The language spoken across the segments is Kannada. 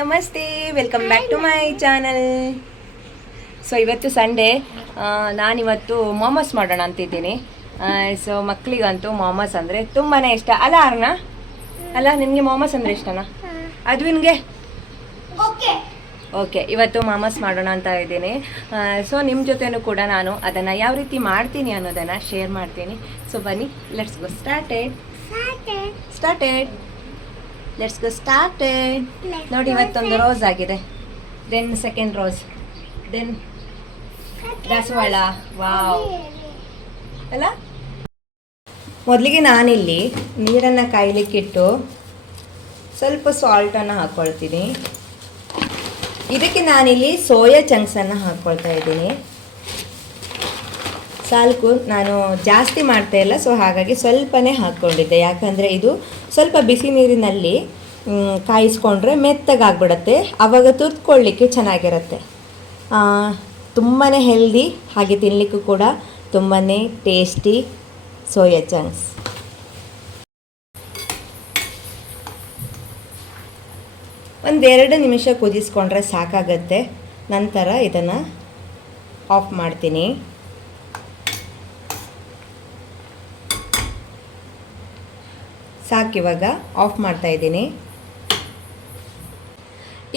ನಮಸ್ತೆ welcome back to my channel so ಇವತ್ತು ಸಂಡೇ ನಾನಿವತ್ತು ಮೊಮೋಸ್ ಮಾಡೋಣ ಅಂತಿದ್ದೀನಿ. ಸೊ ಮಕ್ಕಳಿಗಂತೂ ಮೊಮೋಸ್ ಅಂದರೆ ತುಂಬಾ ಇಷ್ಟ. ಅಲ್ಲ ಅರ್ಣ ಅಲ್ಲ ನಿಮಗೆ ಮೊಮೋಸ್ ಅಂದರೆ ಇಷ್ಟನಾ? ಅದ್ವಿನ್ಗೆ ಓಕೆ. ಇವತ್ತು ಮಾಮಸ್ ಮಾಡೋಣ ಅಂತ ಇದ್ದೀನಿ. ಸೊ ನಿಮ್ಮ ಜೊತೆನೂ ಕೂಡ ನಾನು ಅದನ್ನು ಯಾವ ರೀತಿ ಮಾಡ್ತೀನಿ ಅನ್ನೋದನ್ನು ಶೇರ್ ಮಾಡ್ತೀನಿ. ಸೊ ಬನ್ನಿ let's go started started let's go started ನೋಡಿ ಇವತ್ತೊಂದು ರೋಸ್ ಆಗಿದೆ. ದೆನ್ ಸೆಕೆಂಡ್ ರೋಸ್ ದೆನ್ ದಾಸವಾಳ. ವಾವ್ ಅಲ್ಲ? ಮೊದಲಿಗೆ ನಾನಿಲ್ಲಿ ನೀರನ್ನು ಕಾಯ್ಲಿಕ್ಕಿಟ್ಟು ಸ್ವಲ್ಪ ಸಾಲ್ಟನ್ನು ಹಾಕ್ಕೊಳ್ತೀನಿ ಇದಕ್ಕೆ ನಾನಿಲ್ಲಿ ಸೋಯಾ ಚಂಕ್ಸನ್ನು ಹಾಕ್ಕೊಳ್ತಾ ಇದ್ದೀನಿ. ಸಾಲ್ಕು ನಾನು ಜಾಸ್ತಿ ಮಾಡ್ತಾ ಇಲ್ಲ ಸೊ ಹಾಗಾಗಿ ಸ್ವಲ್ಪನೇ ಹಾಕ್ಕೊಂಡಿದ್ದೆ. ಯಾಕಂದರೆ ಇದು ಸ್ವಲ್ಪ ಬಿಸಿ ನೀರಿನಲ್ಲಿ ಕಾಯಿಸ್ಕೊಂಡ್ರೆ ಮೆತ್ತಗಾಗ್ಬಿಡತ್ತೆ. ಆವಾಗ ತುರ್ತ್ಕೊಳ್ಳಿಕ್ಕೆ ಚೆನ್ನಾಗಿರುತ್ತೆ. ತುಂಬಾ ಹೆಲ್ದಿ ಹಾಗೆ ತಿನ್ನಲಿಕ್ಕೂ ಕೂಡ ತುಂಬಾ ಟೇಸ್ಟಿ ಸೋಯಾ ಚಂಕ್ಸ್ ಒಂದೆರಡು ನಿಮಿಷ ಕುದಿಸ್ಕೊಂಡ್ರೆ ಸಾಕಾಗತ್ತೆ. ನಂತರ ಇದನ್ನು ಆಫ್ ಮಾಡ್ತೀನಿ. ಸಾಕಿವಾಗ ಆಫ್ ಮಾಡ್ತಾ ಇದ್ದೀನಿ.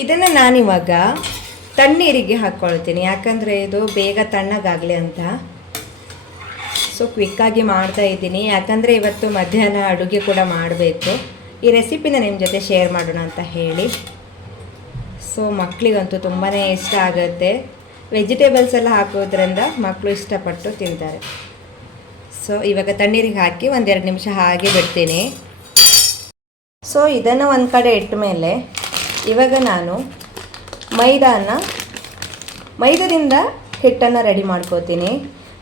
ಇದನ್ನು ನಾನಿವಾಗ ತಣ್ಣೀರಿಗೆ ಹಾಕ್ಕೊಳ್ತೀನಿ ಯಾಕಂದರೆ ಇದು ಬೇಗ ತಣ್ಣಗಾಗಲಿ ಅಂತ. ಸೊ ಕ್ವಿಕ್ಕಾಗಿ ಮಾಡ್ತಾ ಇದ್ದೀನಿ. ಯಾಕಂದರೆ ಇವತ್ತು ಮಧ್ಯಾಹ್ನ ಅಡುಗೆ ಕೂಡ ಮಾಡಬೇಕು. ಈ ರೆಸಿಪಿನ ನಿಮ್ಮ ಜೊತೆ ಶೇರ್ ಮಾಡೋಣ ಅಂತ ಹೇಳಿ. ಸೊ ಮಕ್ಕಳಿಗಂತೂ ತುಂಬಾ ಇಷ್ಟ ಆಗುತ್ತೆ. ವೆಜಿಟೇಬಲ್ಸ್ ಎಲ್ಲ ಹಾಕೋದ್ರಿಂದ ಮಕ್ಕಳು ಇಷ್ಟಪಟ್ಟು ತಿಂತಾರೆ. ಸೊ ಇವಾಗ ತಣ್ಣೀರಿಗೆ ಹಾಕಿ ಒಂದೆರಡು ನಿಮಿಷ ಹಾಗೆ ಬಿಡ್ತೀನಿ. ಸೊ ಇದನ್ನು ಒಂದು ಕಡೆ ಇಟ್ಟ ಮೇಲೆ ಇವಾಗ ನಾನು ಮೈದಾನ, ಮೈದಾದಿಂದ ಹಿಟ್ಟನ್ನು ರೆಡಿ ಮಾಡ್ಕೋತೀನಿ.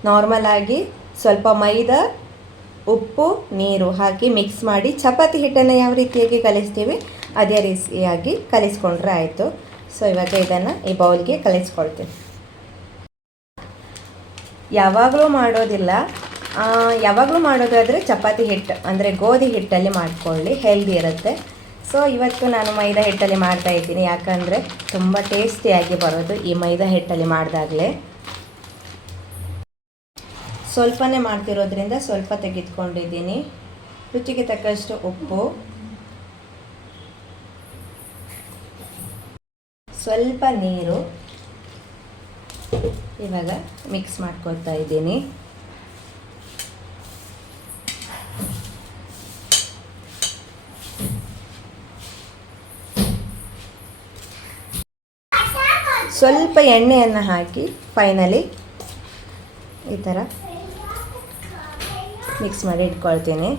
ನಾರ್ಮಲಾಗಿ ಸ್ವಲ್ಪ ಮೈದಾ, ಉಪ್ಪು, ನೀರು ಹಾಕಿ ಮಿಕ್ಸ್ ಮಾಡಿ ಚಪಾತಿ ಹಿಟ್ಟನ್ನು ಯಾವ ರೀತಿಯಾಗಿ ಕಲಿಸ್ತೀವಿ ಅದೇ ರೀತಿಯಾಗಿ ಕಲಿಸ್ಕೊಂಡ್ರೆ ಆಯಿತು. ಸೊ ಇವಾಗ ಇದನ್ನು ಈ ಬೌಲ್ಗೆ ಕಲಿಸ್ಕೊಳ್ತೀನಿ. ಯಾವಾಗಲೂ ಮಾಡೋದಿಲ್ಲ. ಯಾವಾಗಲೂ ಮಾಡೋದಾದರೆ ಚಪಾತಿ ಹಿಟ್ಟು, ಅಂದರೆ ಗೋಧಿ ಹಿಟ್ಟಲ್ಲಿ ಮಾಡ್ಕೊಳ್ಳಿ ಹೆಲ್ದಿ ಇರುತ್ತೆ. ಸೊ ಇವತ್ತು ನಾನು ಮೈದಾ ಹಿಟ್ಟಲ್ಲಿ ಮಾಡ್ತಾ ಇದ್ದೀನಿ. ಯಾಕಂದರೆ ತುಂಬ ಟೇಸ್ಟಿಯಾಗಿ ಬರೋದು ಈ ಮೈದಾ ಹಿಟ್ಟಲ್ಲಿ ಮಾಡಿದಾಗಲೇ. ಸ್ವಲ್ಪನೇ ಮಾಡ್ತಿರೋದ್ರಿಂದ ಸ್ವಲ್ಪ ತೆಗೆದುಕೊಂಡಿದ್ದೀನಿ. ರುಚಿಗೆ ತಕ್ಕಷ್ಟು ಉಪ್ಪು. ಸ್ವಲ್ಪ ನೀರು. ಇವಾಗ ಮಿಕ್ಸ್ ಮಾಡ್ಕೊಳ್ತಾ ಇದ್ದೀನಿ. ಸ್ವಲ್ಪ ಎಣ್ಣೆಯನ್ನು ಹಾಕಿ ಫೈನಲಿ ಈ ಥರ ಮಿಕ್ಸ್ ಮಾಡಿ ಇಟ್ಕೊಳ್ತೀನಿ.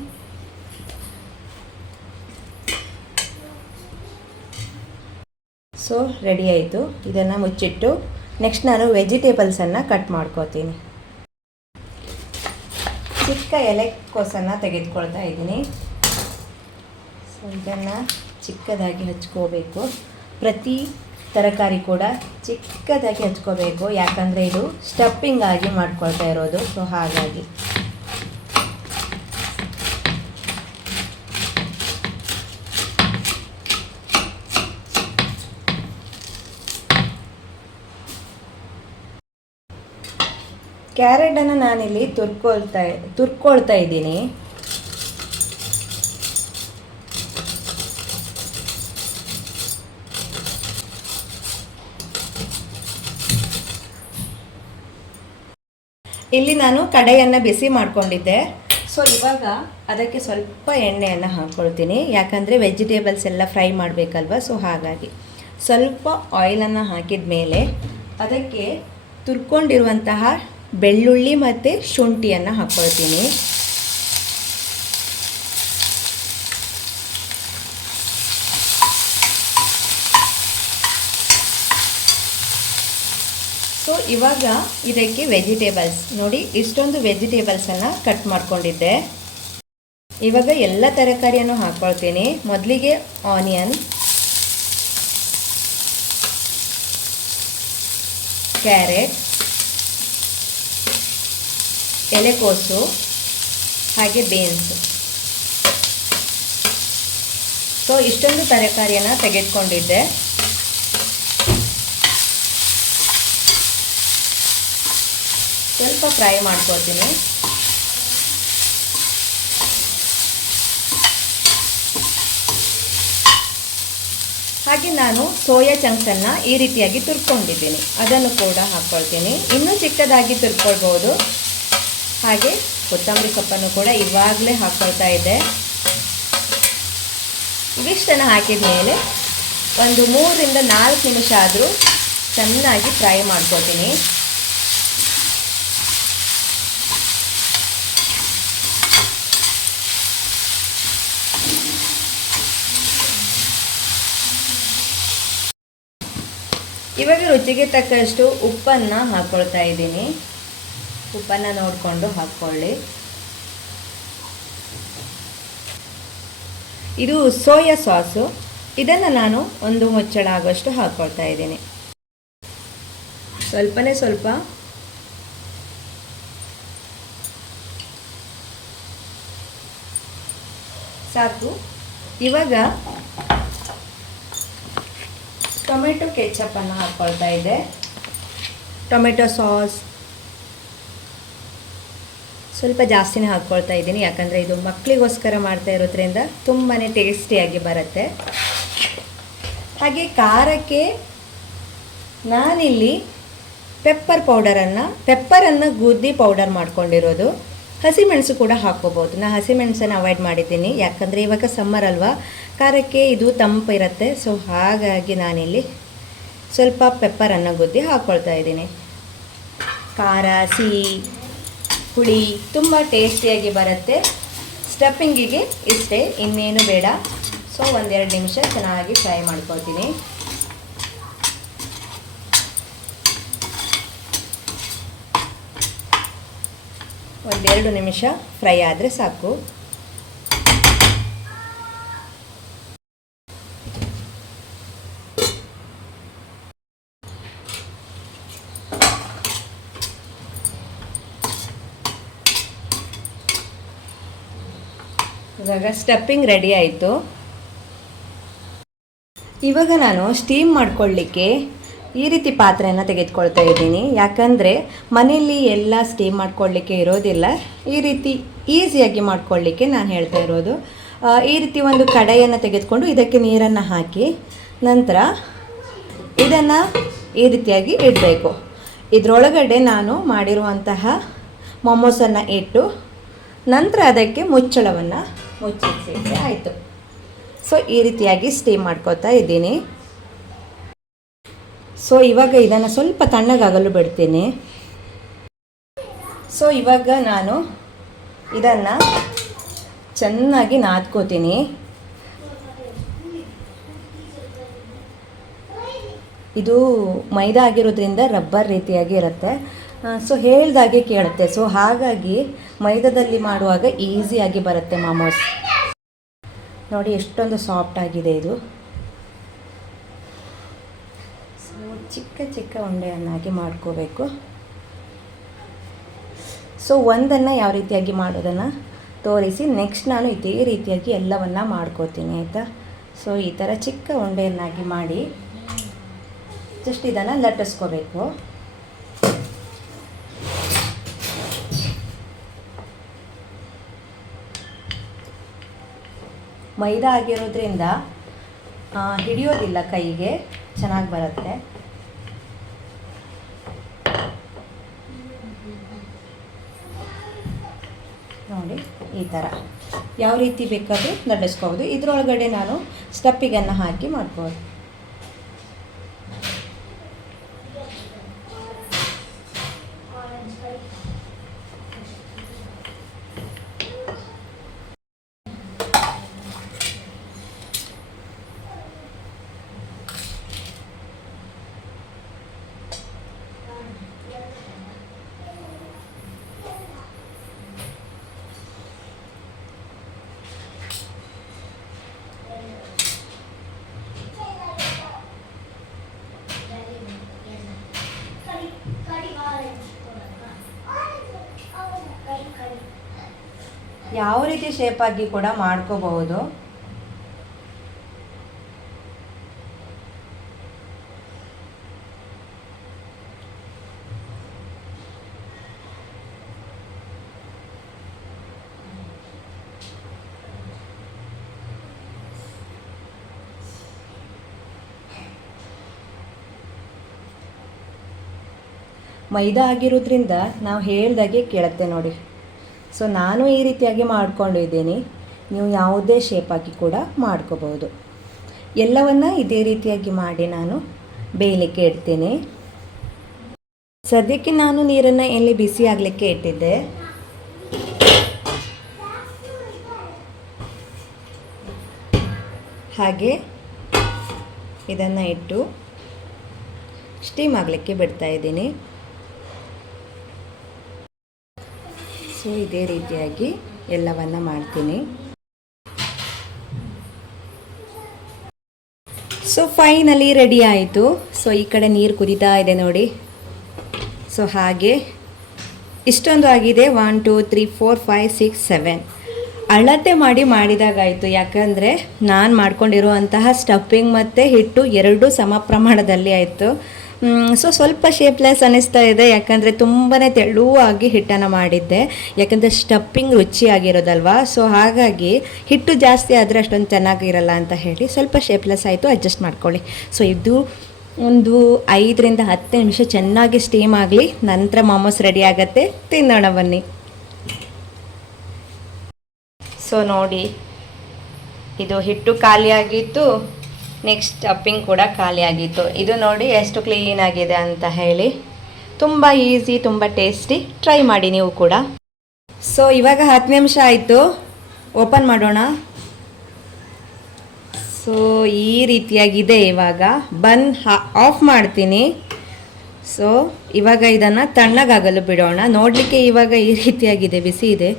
ಸೊ ರೆಡಿ ಆಯಿತು. ಇದನ್ನು ಮುಚ್ಚಿಟ್ಟು ನೆಕ್ಸ್ಟ್ ನಾನು ವೆಜಿಟೇಬಲ್ಸನ್ನು ಕಟ್ ಮಾಡ್ಕೋತೀನಿ. ಚಿಕ್ಕ ಎಲೆಕೋಸನ್ನು ತೆಗೆದುಕೊಳ್ತಾ ಇದ್ದೀನಿ. ಸೊ ಇದನ್ನು ಚಿಕ್ಕದಾಗಿ ಹಚ್ಕೋಬೇಕು. ಪ್ರತಿ ತರಕಾರಿ ಕೂಡ ಚಿಕ್ಕದಾಗಿ ಹಚ್ಕೋಬೇಕು. ಯಾಕಂದರೆ ಇದು ಸ್ಟಫಿಂಗ್ ಆಗಿ ಮಾಡ್ಕೊಳ್ತಾ ಇರೋದು. ಸೊ ಹಾಗಾಗಿ. ಕ್ಯಾರೆಟನ್ನು ನಾನಿಲ್ಲಿ ತುರ್ಕೊಳ್ತಾ ತುರ್ಕೊಳ್ತಾ ಇದ್ದೀನಿ. ಇಲ್ಲಿ ನಾನು ಕಡೆಯನ್ನು ಬಿಸಿ ಮಾಡ್ಕೊಂಡಿದ್ದೆ. ಸೊ ಇವಾಗ ಅದಕ್ಕೆ ಸ್ವಲ್ಪ ಎಣ್ಣೆಯನ್ನು ಹಾಕ್ಕೊಳ್ತೀನಿ ಯಾಕಂದರೆ ವೆಜಿಟೇಬಲ್ಸ್ ಎಲ್ಲ ಫ್ರೈ ಮಾಡಬೇಕಲ್ವ ಸೊ ಹಾಗಾಗಿ. ಸ್ವಲ್ಪ ಆಯಿಲನ್ನು ಹಾಕಿದ ಮೇಲೆ ಅದಕ್ಕೆ ತುರ್ಕೊಂಡಿರುವಂತಹ ಬೆಳ್ಳುಳ್ಳಿ ಮತ್ತು ಶುಂಠಿಯನ್ನು ಹಾಕ್ಕೊಳ್ತೀನಿ ಇವಾಗ ಇದಕ್ಕೆ ವೆಜಿಟೇಬಲ್ಸ್ ನೋಡಿ, ಇಷ್ಟೊಂದು ವೆಜಿಟೇಬಲ್ಸನ್ನು ಕಟ್ ಮಾಡ್ಕೊಂಡಿದ್ದೆ. ಇವಾಗ ಎಲ್ಲ ತರಕಾರಿಯನ್ನು ಹಾಕ್ಕೊಳ್ತೀನಿ ಮೊದಲಿಗೆ ಆನಿಯನ್ ಕ್ಯಾರೆಟ್ ಎಲೆಕೋಸು, ಹಾಗೆ ಬೀನ್ಸ್ ಸೊ ಇಷ್ಟೊಂದು ತರಕಾರಿಯನ್ನು ತೆಗೆದುಕೊಂಡಿದ್ದೆ. ಸ್ವಲ್ಪ ಫ್ರೈ ಮಾಡ್ಕೊಳ್ತೀನಿ. ಹಾಗೆ ನಾನು ಸೋಯಾ ಚಂಕ್ಸನ್ನು ಈ ರೀತಿಯಾಗಿ ತುರ್ಕೊಂಡಿದ್ದೀನಿ. ಅದನ್ನು ಕೂಡ ಹಾಕ್ಕೊಳ್ತೀನಿ. ಇನ್ನೂ ಚಿಕ್ಕದಾಗಿ ತುರ್ಕೊಳ್ಬೋದು. ಹಾಗೆ ಕೊತ್ತಂಬರಿ ಸೊಪ್ಪನ್ನು ಕೂಡ ಇವಾಗಲೇ ಹಾಕ್ಕೊಳ್ತಾ ಇದ್ದೆ. ಇವಿಷ್ಟನ್ನು ಹಾಕಿದ ಮೇಲೆ ಒಂದು ಮೂರರಿಂದ ನಾಲ್ಕು ನಿಮಿಷ ಆದರೂ ಚೆನ್ನಾಗಿ ಫ್ರೈ ಮಾಡ್ಕೊತೀನಿ ಇವಾಗ ರುಚಿಗೆ ತಕ್ಕಷ್ಟು ಉಪ್ಪನ್ನು ಹಾಕ್ಕೊಳ್ತಾ ಇದ್ದೀನಿ. ಉಪ್ಪನ್ನು ನೋಡಿಕೊಂಡು ಹಾಕ್ಕೊಳ್ಳಿ. ಇದು ಸೋಯಾ ಸಾಸು. ಇದನ್ನು ನಾನು ಒಂದು ಮುಚ್ಚಳ ಆಗುವಷ್ಟು ಹಾಕ್ಕೊಳ್ತಾ ಇದ್ದೀನಿ. ಸ್ವಲ್ಪನೇ ಸ್ವಲ್ಪ. ಸಾಕು. ಇವಾಗ ಟೊಮೆಟೊ ಕೆಚಪ್ಪನ್ನು ಹಾಕ್ಕೊಳ್ತಾ ಇದ್ದೆ. Tomato sauce. ಸ್ವಲ್ಪ ಜಾಸ್ತಿನೇ ಹಾಕ್ಕೊಳ್ತಾ ಇದ್ದೀನಿ, ಯಾಕಂದರೆ ಇದು ಮಕ್ಕಳಿಗೋಸ್ಕರ ಮಾಡ್ತಾ ಇರೋದ್ರಿಂದ ತುಂಬಾ ಟೇಸ್ಟಿಯಾಗಿ ಬರುತ್ತೆ. ಹಾಗೆ ಖಾರಕ್ಕೆ ನಾನಿಲ್ಲಿ ಪೆಪ್ಪರ್ ಪೌಡರನ್ನು, ಪೆಪ್ಪರನ್ನು ಗುದ್ದಿ ಪೌಡರ್ ಮಾಡ್ಕೊಂಡಿರೋದು. ಹಸಿಮೆಣಸು ಕೂಡ ಹಾಕ್ಕೋಬೋದು. ನಾನು ಹಸಿಮೆಣಸನ್ನು ಅವಾಯ್ಡ್ ಮಾಡಿದ್ದೀನಿ. ಯಾಕಂದರೆ ಇವಾಗ ಸಮ್ಮರ್ ಅಲ್ವಾ? ಖಾರಕ್ಕೆ ಇದು ತಂಪು ಇರುತ್ತೆ. ಸೊ ಹಾಗಾಗಿ ನಾನಿಲ್ಲಿ ಸ್ವಲ್ಪ ಪೆಪ್ಪರನ್ನು ಗುದ್ದಿ ಹಾಕ್ಕೊಳ್ತಾ ಇದ್ದೀನಿ. ಖಾರ, ಸಿಹಿ, ಹುಳಿ ತುಂಬ ಟೇಸ್ಟಿಯಾಗಿ ಬರುತ್ತೆ. ಸ್ಟಫಿಂಗಿಗೆ ಇಷ್ಟೇ, ಇನ್ನೇನು ಬೇಡ. ಸೊ ಒಂದೆರಡು ನಿಮಿಷ ಚೆನ್ನಾಗಿ ಫ್ರೈ ಮಾಡ್ಕೊಳ್ತೀನಿ. ಒಂದೆರಡು ನಿಮಿಷ ಫ್ರೈ ಆದರೆ ಸಾಕು. ಇವಾಗ ಸ್ಟಫಿಂಗ್ ರೆಡಿ ಆಯಿತು. ಇವಾಗ ನಾನು ಸ್ಟೀಮ್ ಮಾಡ್ಕೊಳ್ಳಿಕ್ಕೆ ಈ ರೀತಿ ಪಾತ್ರೆಯನ್ನು ತೆಗೆದುಕೊಳ್ತಾ ಇದ್ದೀನಿ. ಯಾಕಂದರೆ ಮನೆಯಲ್ಲಿ ಎಲ್ಲ ಸ್ಟೀಮ್ ಮಾಡ್ಕೊಳ್ಳಿಕ್ಕೆ ಇರೋದಿಲ್ಲ. ಈ ರೀತಿ ಈಸಿಯಾಗಿ ಮಾಡ್ಕೊಳ್ಳಿಕ್ಕೆ ನಾನು ಹೇಳ್ತಾ ಇರೋದು. ಈ ರೀತಿ ಒಂದು ಕಡಾಯಿಯನ್ನು ತೆಗೆದುಕೊಂಡು ಇದಕ್ಕೆ ನೀರನ್ನು ಹಾಕಿ ನಂತರ ಇದನ್ನು ಈ ರೀತಿಯಾಗಿ ಇಡಬೇಕು. ಇದರೊಳಗಡೆ ನಾನು ಮಾಡಿರುವಂತಹ ಮೊಮೋಸನ್ನು ಇಟ್ಟು ನಂತರ ಅದಕ್ಕೆ ಮುಚ್ಚಳವನ್ನು ಮುಚ್ಚಿಸಿ, ಆಯಿತು. ಸೊ ಈ ರೀತಿಯಾಗಿ ಸ್ಟೀಮ್ ಮಾಡ್ಕೋತಾ ಇದ್ದೀನಿ. ಸೊ ಇವಾಗ ಇದನ್ನು ಸ್ವಲ್ಪ ತಣ್ಣಗಾಗಲು ಬಿಡ್ತೀನಿ. ಸೊ ಇವಾಗ ನಾನು ಇದನ್ನು ಚೆನ್ನಾಗಿ ನಾದ್ಕೋತೀನಿ. ಇದು ಮೈದಾ ಆಗಿರೋದ್ರಿಂದ ರಬ್ಬರ್ ರೀತಿಯಾಗಿ ಇರುತ್ತೆ. ಸೊ ಹೇಳ್ದಾಗೆ ಕೇಳುತ್ತೆ. ಸೊ ಹಾಗಾಗಿ ಮೈದಾದಲ್ಲಿ ಮಾಡುವಾಗ ಈಸಿಯಾಗಿ ಬರುತ್ತೆ ಮಾಮೋಸ್. ನೋಡಿ, ಎಷ್ಟೊಂದು ಸಾಫ್ಟ್ ಆಗಿದೆ ಇದು ಸೊ ಚಿಕ್ಕ ಚಿಕ್ಕ ಉಂಡೆಯನ್ನಾಗಿ ಮಾಡ್ಕೋಬೇಕು. ಸೊ ಒಂದನ್ನು ಯಾವ ರೀತಿಯಾಗಿ ಮಾಡೋದನ್ನು ತೋರಿಸಿ ನೆಕ್ಸ್ಟ್ ನಾನು ಇದೇ ರೀತಿಯಾಗಿ ಎಲ್ಲವನ್ನು ಮಾಡ್ಕೋತೀನಿ, ಆಯಿತಾ? ಸೊ ಈ ಥರ ಚಿಕ್ಕ ಉಂಡೆಯನ್ನಾಗಿ ಮಾಡಿ ಜಸ್ಟ್ ಇದನ್ನು ಲಟ್ಟಿಸ್ಕೋಬೇಕು. ಮೈದಾ ಆಗಿರೋದ್ರಿಂದ ಹಿಡಿಯೋದಿಲ್ಲ ಕೈಗೆ, ಚೆನ್ನಾಗಿ ಬರುತ್ತೆ. ನೋಡಿ ಈ ಥರ ಯಾವ ರೀತಿ ಬೇಕಾದರೂ ಲಟ್ಟಿಸ್ಕೋಬೋದು ಇದರೊಳಗಡೆ ನಾನು ಸ್ಟಪ್ಪಿಗನ್ನು ಹಾಕಿ ಮಾಡ್ಬೋದು ಯಾವ ರೀತಿ ಶೇಪಾಗಿ ಕೂಡ ಮಾಡ್ಕೋಬಹುದು. ಮೈದಾ ಆಗಿರೋದ್ರಿಂದ ನಾವು ಹೇಳ್ದಾಗೆ ಕೇಳುತ್ತೆ ನೋಡಿ. ಸೊ ನಾನು ಈ ರೀತಿಯಾಗಿ ಮಾಡ್ಕೊಂಡಿದ್ದೀನಿ ನೀವು ಯಾವುದೇ ಶೇಪಾಗಿ ಕೂಡ ಮಾಡ್ಕೋಬೋದು ಎಲ್ಲವನ್ನು ಇದೇ ರೀತಿಯಾಗಿ ಮಾಡಿ ನಾನು ಬೇಯಲಿಕ್ಕೆ ಇಡ್ತೀನಿ. ಸದ್ಯಕ್ಕೆ ನಾನು ನೀರನ್ನು ಎಲ್ಲಿ ಬಿಸಿ ಆಗಲಿಕ್ಕೆ ಇಟ್ಟಿದ್ದೆ. ಹಾಗೆ ಇದನ್ನು ಇಟ್ಟು ಸ್ಟೀಮ್ ಆಗಲಿಕ್ಕೆ ಬಿಡ್ತಾ ಸೊ ಇದೇ ರೀತಿಯಾಗಿ ಎಲ್ಲವನ್ನ ಮಾಡ್ತೀನಿ. ಸೊ ಫೈನಲಿ ರೆಡಿ ಆಯಿತು. ಸೊ ಈ ಕಡೆ ನೀರು ಕುದೀತಾ ಇದೆ ನೋಡಿ. ಸೊ ಹಾಗೆ. ಇಷ್ಟೊಂದು ಆಗಿದೆ. One two three four five six seven ಅಳತೆ ಮಾಡಿ ಮಾಡಿದಾಗಾಯಿತು. ಯಾಕಂದರೆ ನಾನು ಮಾಡ್ಕೊಂಡಿರುವಂತಹ ಸ್ಟಫಿಂಗ್ ಮತ್ತು ಹಿಟ್ಟು ಎರಡೂ ಸಮ ಪ್ರಮಾಣದಲ್ಲಿ ಆಯಿತು. ಸೊ ಸ್ವಲ್ಪ ಶೇಪ್ಲೆಸ್ ಅನ್ನಿಸ್ತಾ ಇದೆ, ಯಾಕಂದರೆ ತುಂಬಾ ತೆಳುವಾಗಿ ಹಿಟ್ಟನ್ನು ಮಾಡಿದ್ದೆ. ಯಾಕಂದರೆ ಸ್ಟಫಿಂಗ್ ರುಚಿಯಾಗಿರೋದಲ್ವಾ? ಸೊ ಹಾಗಾಗಿ ಹಿಟ್ಟು ಜಾಸ್ತಿ ಆದರೆ ಅಷ್ಟೊಂದು ಚೆನ್ನಾಗಿರಲ್ಲ ಅಂತ ಹೇಳಿ ಸ್ವಲ್ಪ ಶೇಪ್ಲೆಸ್ ಆಯಿತು ಅಡ್ಜಸ್ಟ್ ಮಾಡ್ಕೊಳ್ಳಿ. ಸೊ ಇದು ಒಂದು ಐದರಿಂದ ಹತ್ತು ನಿಮಿಷ ಚೆನ್ನಾಗಿ ಸ್ಟೀಮ್ ಆಗಲಿ, ನಂತರ ಮೊಮೋಸ್ ರೆಡಿ ಆಗತ್ತೆ. ತಿನ್ನೋಣ ಬನ್ನಿ. ಸೊ ನೋಡಿ, ಇದು ಹಿಟ್ಟು ಖಾಲಿಯಾಗಿತ್ತು. ನೆಕ್ಸ್ಟ್ ಟಪ್ಪಿಂಗ್ ಕೂಡ ಖಾಲಿಯಾಗಿತ್ತು ಇದು ನೋಡಿ ಎಷ್ಟು ಕ್ಲೀನ್ ಆಗಿದೆ ಅಂತ ಹೇಳಿ. ತುಂಬ ಈಸಿ ತುಂಬ ಟೇಸ್ಟಿ ಟ್ರೈ ಮಾಡಿ ನೀವು ಕೂಡ. ಸೊ ಇವಾಗ ಹತ್ತು ನಿಮಿಷ ಆಯಿತು. ಓಪನ್ ಮಾಡೋಣ. ಸೊ ಈ ರೀತಿಯಾಗಿದೆ ಇವಾಗ. ಬನ್ ಆಫ್ ಮಾಡ್ತೀನಿ. ಸೊ ಇವಾಗ ಇದನ್ನು ತಣ್ಣಗಾಗಲು ಬಿಡೋಣ. ನೋಡಲಿಕ್ಕೆ ಇವಾಗ ಈ ರೀತಿಯಾಗಿದೆ, ಬಿಸಿ ಇದೆ.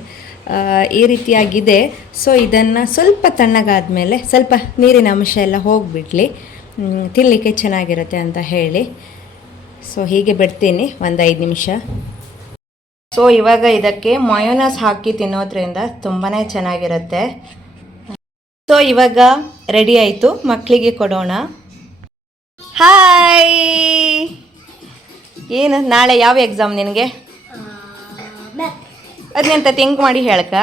ಈ ರೀತಿಯಾಗಿದೆ. ಸೊ ಇದನ್ನು ಸ್ವಲ್ಪ ತಣ್ಣಗಾದ್ಮೇಲೆ ಸ್ವಲ್ಪ ನೀರಿನ ಅಂಶ ಎಲ್ಲ ಹೋಗಿಬಿಡಲಿ. ತಿನ್ನಲಿಕ್ಕೆ ಚೆನ್ನಾಗಿರುತ್ತೆ ಅಂತ ಹೇಳಿ. ಸೊ ಹೀಗೆ ಬಿಡ್ತೀನಿ, ಒಂದು ಐದು ನಿಮಿಷ. ಸೊ ಇವಾಗ ಇದಕ್ಕೆ ಮಯೋನಸ್ ಹಾಕಿ ತಿನ್ನೋದ್ರಿಂದ ತುಂಬಾ ಚೆನ್ನಾಗಿರುತ್ತೆ. ಸೊ ಇವಾಗ ರೆಡಿ ಆಯಿತು ಮಕ್ಕಳಿಗೆ ಕೊಡೋಣ. ಹಾಯ್ ಏನು, ನಾಳೆ ಯಾವ ಎಕ್ಸಾಮ್ ನಿನಗೆ? ಅದನ್ನೆಂತ ತಿಂಕ್ ಮಾಡಿ ಹೇಳಕ?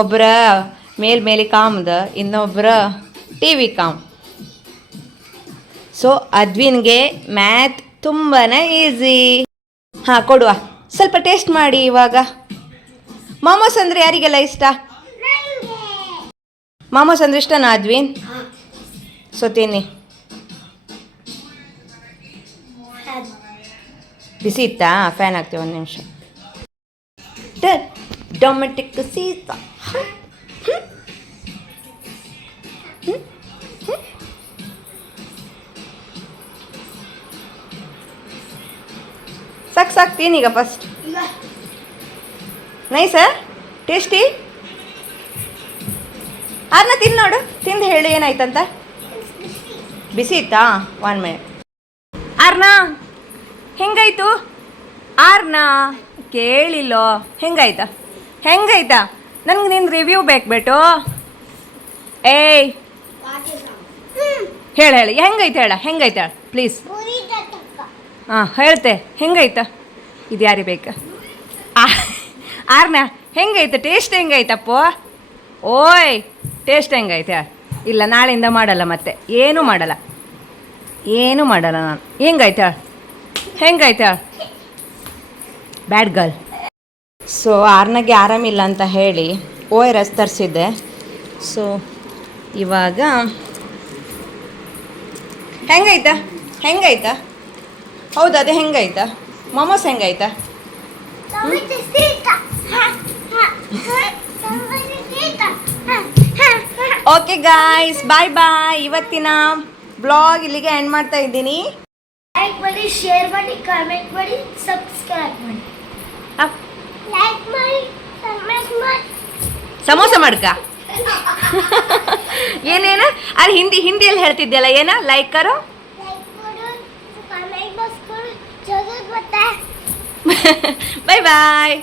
ಒಬ್ಬರ ಮೇಲ್ ಮೇಲೆ ಕಾಮ್ದ ಇನ್ನೊಬ್ಬರ ಟಿ ವಿ ಕಾಮ್. ಸೊ ಅದ್ವಿನ್ಗೆ ಮ್ಯಾಥ್ ತುಂಬಾ ಈಸಿ ಹಾಂ, ಕೊಡುವ. ಸ್ವಲ್ಪ ಟೇಸ್ಟ್ ಮಾಡಿ ಇವಾಗ. ಮಾಮೋಸ್ ಅಂದರೆ ಯಾರಿಗೆಲ್ಲ ಇಷ್ಟ? ಮಾಮೋಸ್ ಅಂದ್ರೆ ಇಷ್ಟನಾ ಅದ್ವಿನ್? ಸೊ ತಿನ್ನಿ. ಬಿಸಿ ಇತ್ತಾ? ಫ್ಯಾನ್ ಆಗ್ತೀವಿ ಒಂದು ನಿಮಿಷ. ಡೊಮೆಟಿಕ್ ಸೀತ ಸಾಕು ಸಾಕು ತಿನ್ನೀಗ ಫಸ್ಟ್ ನೈಸ ಟೇಸ್ಟಿ ಅರ್ನಾ ತಿನ್ ನೋಡು, ತಿಂದು ಹೇಳು ಏನಾಯ್ತಂತ? ಬಿಸಿ ಇತ್ತಾ? ಒನ್ ಮಿನಿಟ್ ಆರ್ನ ಹೆಂಗಾಯ್ತು? ಆರ್ನ ಕೇಳಿಲ್ಲೋ, ಹೆಂಗಾಯ್ತಾ? ಹೆಂಗಾಯ್ತಾ ನನಗೆ ನಿನ್ನ ರಿವ್ಯೂ ಬೇಕು ಬೇಟು ಏಯ್. ಹೇಳ, ಹೇಳಿ. ಹೆಂಗೈತೆ ಹೇಳ ಹೆಂಗೈತೆ ಹೇಳ. ಪ್ಲೀಸ್ ಹಾಂ, ಹೇಳ್ತೆ. ಹೆಂಗೈತ? ಇದು ಯಾರಿಗೆ ಬೇಕಾ? ಆರ್ನ, ಹೆಂಗೈತೆ? ಟೇಸ್ಟ್ ಹೆಂಗೈತಪ್ಪ? ಓಯ್ ಟೇಸ್ಟ್ ಹೆಂಗೈತೆ ಇಲ್ಲ ನಾಳೆಯಿಂದ ಮಾಡಲ್ಲ ಮತ್ತೆ. ಏನೂ ಮಾಡಲ್ಲ. ಏನೂ ಮಾಡಲ್ಲ ನಾನು. ಹೆಂಗೈತೆ ಹೆಂಗೈತೆ ಬ್ಯಾಡ್ ಗರ್ಲ್ ಸೊ ಆರ್ನಾಗೆ ಆರಾಮಿಲ್ಲ ಅಂತ ಹೇಳಿ ಓ ಆರ್ ಎಸ್ ತರಿಸಿದ್ದೆ. ಸೊ ಇವಾಗ ಹೆಂಗಾಯ್ತಾ? ಹೆಂಗಾಯ್ತಾ? ಹೌದು, ಅದೇ ಹೆಂಗಾಯ್ತಾ? ಮೊಮೋಸ್ ಹೆಂಗಾಯ್ತಾ? ಓಕೆ ಗಾಯ್ಸ್ ಬಾಯ್ ಬಾಯ್ ಇವತ್ತಿನ ಬ್ಲಾಗ್ ಇಲ್ಲಿಗೆ ಎಂಡ್ ಮಾಡ್ತಾ ಇದ್ದೀನಿ. ಲೈಕ್ ಮಾಡಿ ಶೇರ್ ಮಾಡಿ ಕಾಮೆಂಟ್ ಮಾಡಿ ಸಬ್ಸ್ಕ್ರೈಬ್ ಮಾಡಿ ಅಪ್, ಲೈಕ್ ಮಾಡಿ ಕಮೆಂಟ್ ಮಾಡಿ ಸಮೋಸ ಮಾಡ್ಕ? ಏನೇನ? ಅಲ್ಲಿ ಹಿಂದಿ ಹಿಂದಿಯಲ್ಲಿ ಹೇಳ್ತಿದ್ದೆಲ್ಲ ಏನ? ಲೈಕ್ ಕರೋ ಬಾಯ್ ಬಾಯ್